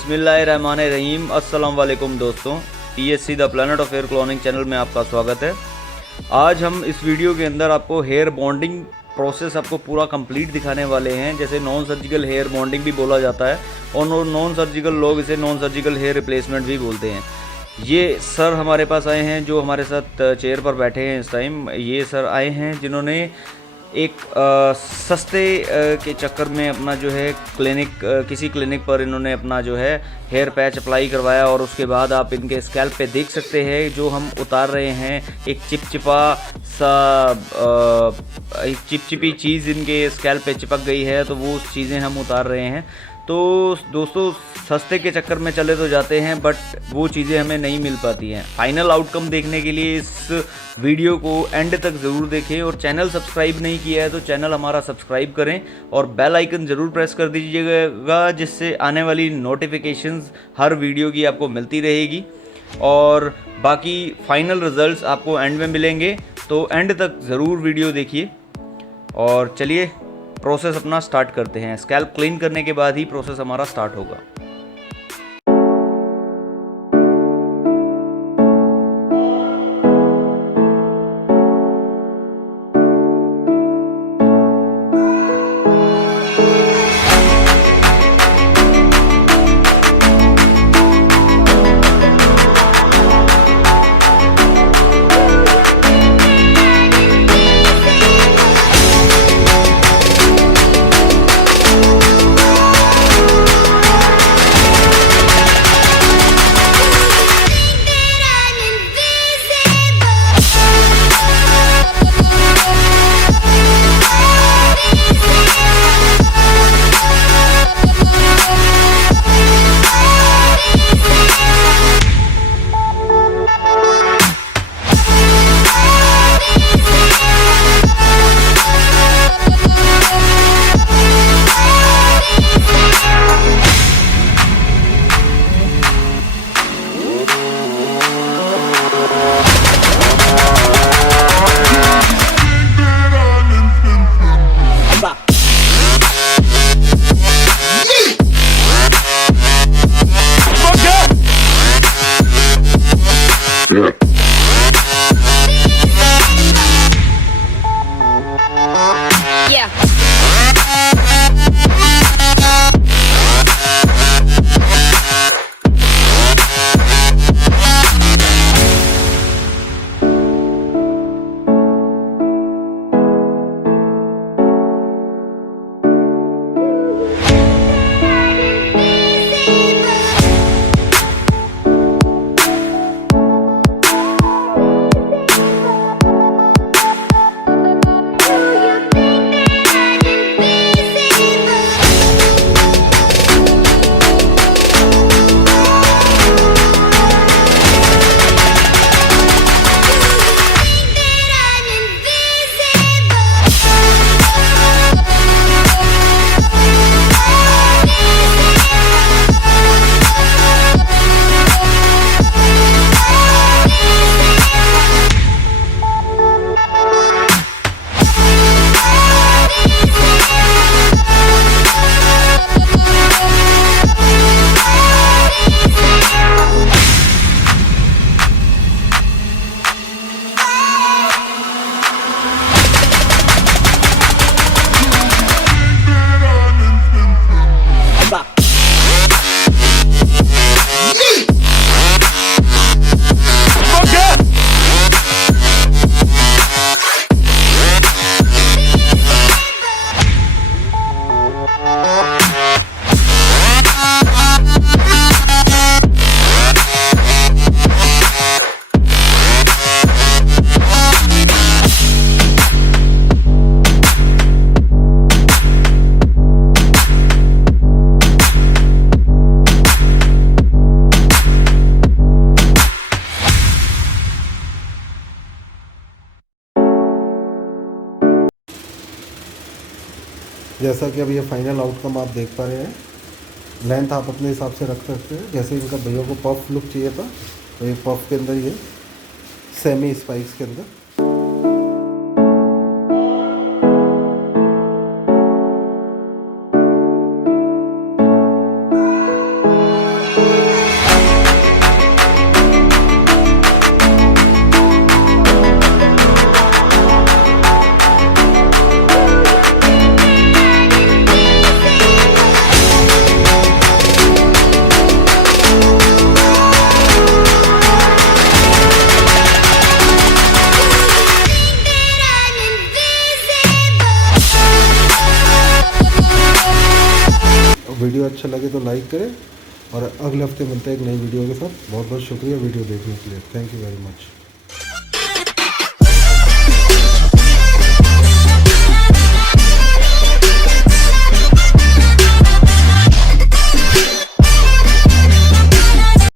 बिस्मिल्लाहिर्रहमानिर्रहीम। अस्सलाम वालेकुम दोस्तों, PSC the planet of hair cloning channel में आपका स्वागत है। आज हम इस वीडियो के अंदर आपको हेयर बॉन्डिंग प्रोसेस आपको पूरा कंप्लीट दिखाने वाले हैं। जैसे नॉन सर्जिकल हेयर बॉन्डिंग भी बोला जाता है और नॉन सर्जिकल लोग इसे नॉन सर्जिकल हेयर रिप्लेसमेंट भी बोलते हैं। ये सर हमारे पास आए हैं जो हमारे साथ चेयर पर बैठे हैं इस टाइम। ये सर आए हैं जिन्होंने एक सस्ते के चक्कर में अपना जो है किसी क्लिनिक पर इन्होंने अपना जो है हेयर पैच अप्लाई करवाया और उसके बाद आप इनके स्कैल्प पे देख सकते हैं जो हम उतार रहे हैं एक चिपचिपी चीज़ इनके स्कैल्प पे चिपक गई है, तो वो चीज़ें हम उतार रहे हैं। तो दोस्तों, सस्ते के चक्कर में चले तो जाते हैं बट वो चीज़ें हमें नहीं मिल पाती हैं। फाइनल आउटकम देखने के लिए इस वीडियो को एंड तक ज़रूर देखें और चैनल सब्सक्राइब नहीं किया है तो चैनल हमारा सब्सक्राइब करें और बेल आइकन ज़रूर प्रेस कर दीजिएगा, जिससे आने वाली नोटिफिकेशंस हर वीडियो की आपको मिलती रहेगी और बाकी फाइनल रिज़ल्ट्स आपको एंड में मिलेंगे। तो एंड तक ज़रूर वीडियो देखिए और चलिए प्रोसेस अपना स्टार्ट करते हैं। स्कैल्प क्लीन करने के बाद ही प्रोसेस हमारा स्टार्ट होगा। जैसा कि अब ये फाइनल आउटकम आप देख पा रहे हैं। लेंथ आप अपने हिसाब से रख सकते हैं। जैसे इनका भैया को पफ लुक चाहिए था तो ये पफ के अंदर ये सेमी स्पाइक्स के अंदर अच्छा लगे तो लाइक करें और अगले हफ्ते मिलते हैं एक नई वीडियो के साथ। बहुत बहुत शुक्रिया वीडियो देखने के लिए। Thank you very much.